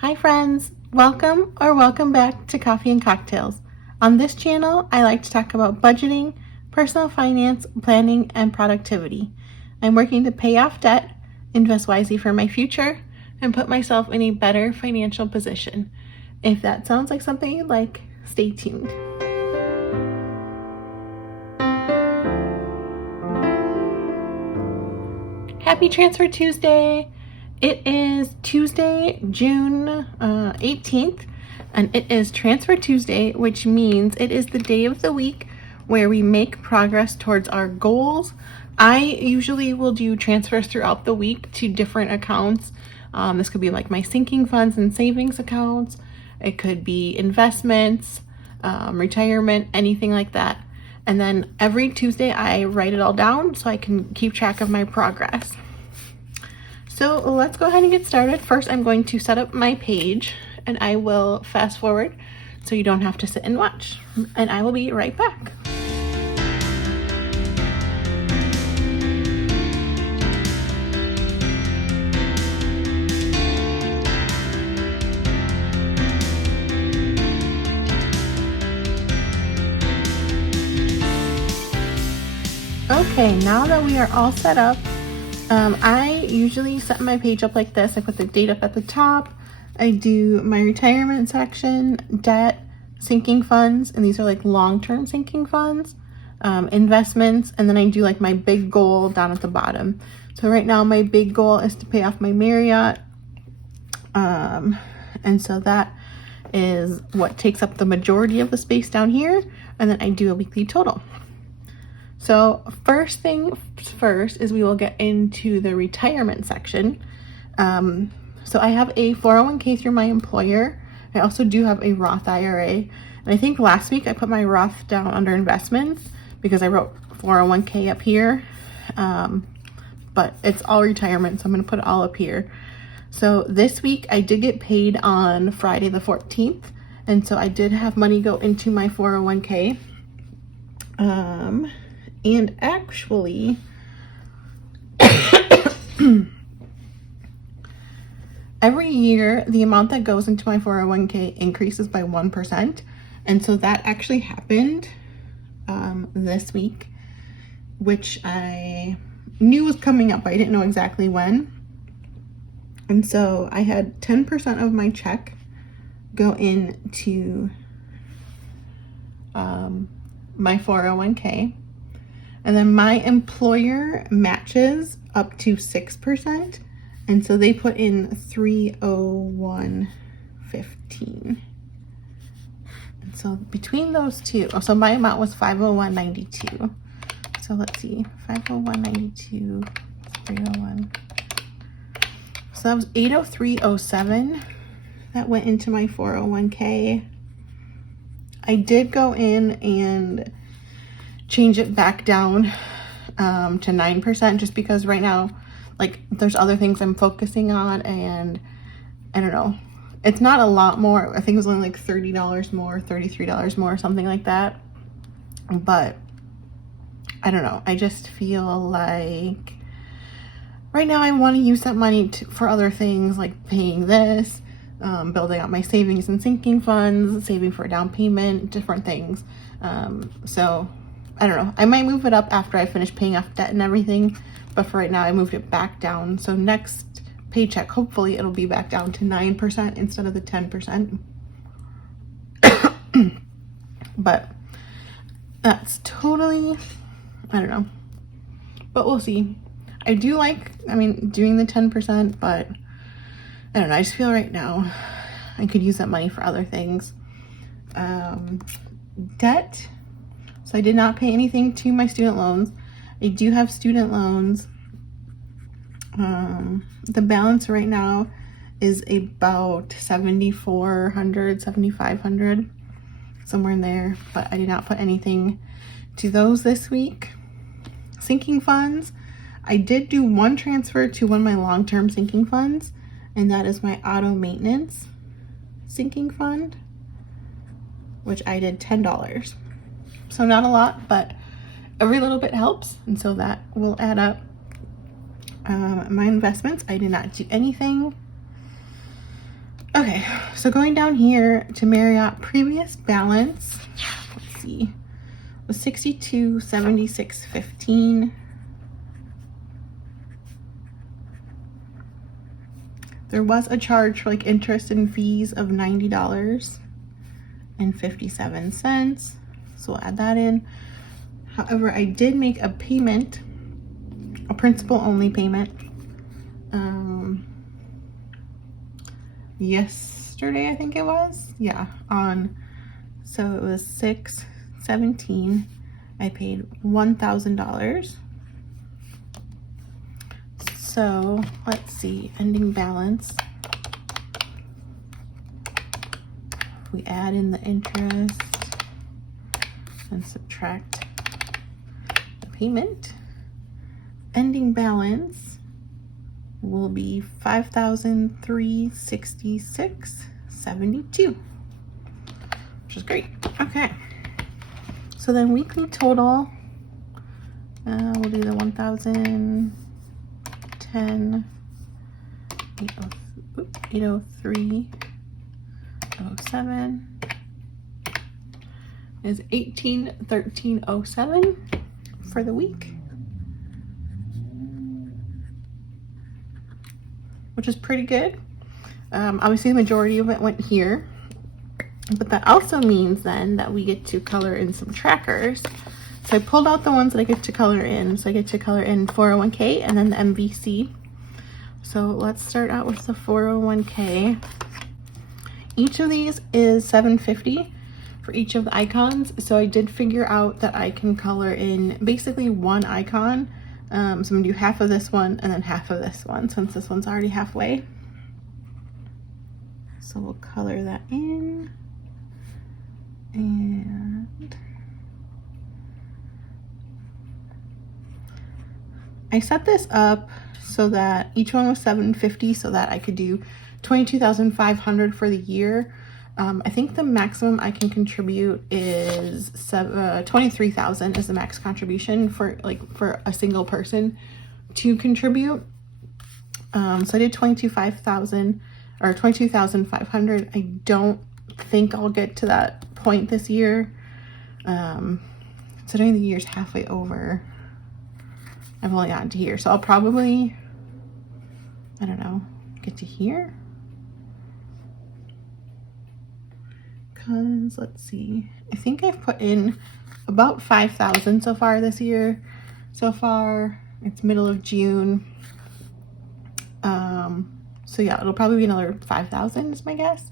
Hi friends, welcome back to Coffee and Cocktails. On this channel, I like to talk about budgeting, personal finance, planning, and productivity. I'm working to pay off debt, invest wisely for my future, and put myself in a better financial position. If that sounds like something you'd like, stay tuned. Happy Transfer Tuesday! It is Tuesday, June 18th, and it is Transfer Tuesday, which means it is the day of the week where we make progress towards our goals. I usually will do transfers throughout the week to different accounts. This could be like my sinking funds and savings accounts. It could be investments, retirement, anything like that. And then every Tuesday I write it all down so I can keep track of my progress. So let's go ahead and get started. First, I'm going to set up my page and I will fast forward so you don't have to sit and watch. And I will be right back. Okay, now that we are all set up, I usually set my page up like this. I put the date up at the top. I do my retirement section, debt, sinking funds, and these are like long-term sinking funds, investments, and then I do like my big goal down at the bottom. So right now my big goal is to pay off my Marriott, and so that is what takes up the majority of the space down here, and then I do a weekly total. So first thing first is we will get into the retirement section. So I have a 401k through my employer. I also do have a Roth IRA. And I think last week I put my Roth down under investments because I wrote 401k up here. But it's all retirement, so I'm going to put it all up here. So this week I did get paid on Friday the 14th. And so I did have money go into my 401k. And actually, every year, the amount that goes into my 401k increases by 1%. And so that actually happened this week, which I knew was coming up, but I didn't know exactly when. And so I had 10% of my check go into my 401k. And then my employer matches up to 6%. And so they put in 301.15. And so between those two, so my amount was 501.92. So let's see, 501.92, 301. So that was 803.07 that went into my 401k. I did go in and change it back down to 9% just because right now, like, there's other things I'm focusing on, and I don't know, it's not a lot more. I think it was only like $30 more, $33 more, something like that. But I don't know, I just feel like right now I want to use that money for other things, like paying this, building out my savings and sinking funds, saving for a down payment, different things. So I don't know, I might move it up after I finish paying off debt and everything, but for right now I moved it back down. So next paycheck, hopefully it'll be back down to 9% instead of the 10%. But that's totally, I don't know, but we'll see. I do like, doing the 10%, but I don't know, I just feel right now I could use that money for other things. Debt. So I did not pay anything to my student loans. I do have student loans. The balance right now is about $7,400, $7,500, somewhere in there, but I did not put anything to those this week. Sinking funds. I did do one transfer to one of my long-term sinking funds, and that is my auto maintenance sinking fund, which I did $10. So not a lot, but every little bit helps, and so that will add up. My investments, I did not do anything. Okay, Okay, so going down here to Marriott, previous balance, let's see, was $62.76.15. There was a charge for like interest and fees of $90.57. So we'll add that in. However, I did make a payment, a principal only payment, yesterday, I think it was. Yeah, so it was 6/17. I paid $1,000. So let's see, ending balance. If we add in the interest and subtract the payment, ending balance will be $5,366.72, which is great. Okay, so then weekly total, we'll do the 1,010, 803.07 is $1813.07 for the week, which is pretty good. Obviously the majority of it went here, but that also means then that we get to color in some trackers. So I pulled out the ones that I get to color in. So I get to color in 401k and then the MVC. So let's start out with the 401k. Each of these is $750 for each of the icons. So I did figure out that I can color in basically one icon. So I'm gonna do half of this one and then half of this one, since this one's already halfway. So we'll color that in. And I set this up so that each one was $750, so that I could do $22,500 for the year. I think the maximum I can contribute is $23,000 is the max contribution for a single person to contribute. So I did $22,500 or $22,500. I don't think I'll get to that point this year. Considering the year's halfway over, I've only gotten to here, so I'll probably, I don't know, get to here. Cause let's see, I think I've put in about 5,000 so far this year. So far, it's middle of June. So yeah, it'll probably be another 5,000 is my guess.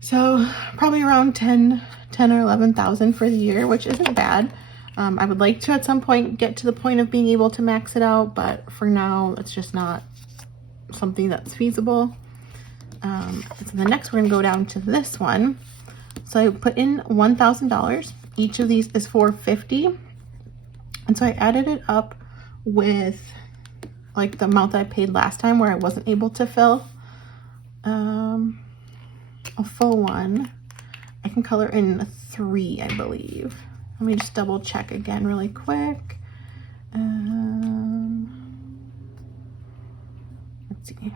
So probably around 10 or 11,000 for the year, which isn't bad. I would like to at some point get to the point of being able to max it out, but for now it's just not something that's feasible. So the next we're gonna go down to this one. So I put in $1,000. Each of these is $450, and so I added it up with like the amount that I paid last time where I wasn't able to fill a full one. I can color in 3, I believe. Let me just double check again really quick. Let's see.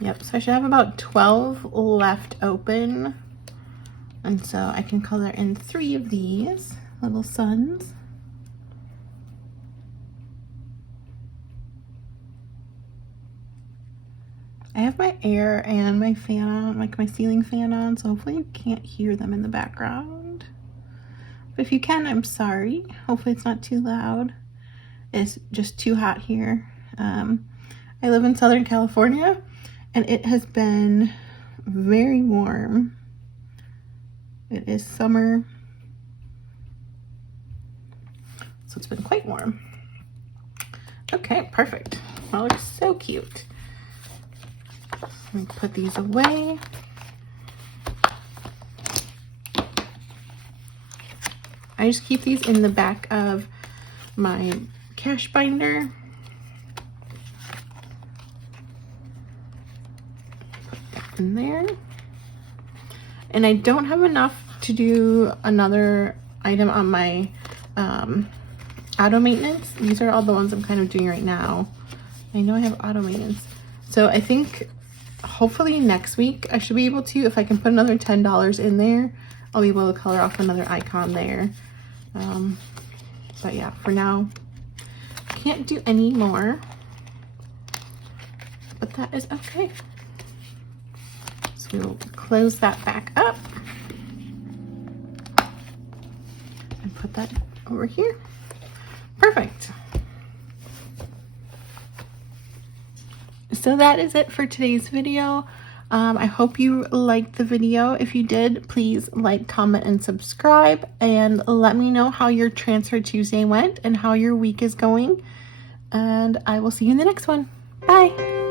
Yep, so I should have about 12 left open. And so I can color in 3 of these little suns. I have my air and my fan on, like my ceiling fan on, so hopefully you can't hear them in the background. But if you can, I'm sorry. Hopefully it's not too loud. It's just too hot here. I live in Southern California, and it has been very warm. It is summer, so it's been quite warm. Okay, perfect. That looks so cute. Let me put these away. I just keep these in the back of my cash binder. Put that in there. And I don't have enough to do another item on my auto maintenance. These are all the ones I'm kind of doing right now. I know I have auto maintenance. So I think hopefully next week I should be able to, if I can put another $10 in there, I'll be able to color off another icon there. But yeah, for now, I can't do any more, but that is okay. So we'll close that back up and put that over here. Perfect. So that is it for today's video. I hope you liked the video. If you did, please like, comment, and subscribe, and let me know how your Transfer Tuesday went and how your week is going. And I will see you in the next one. Bye.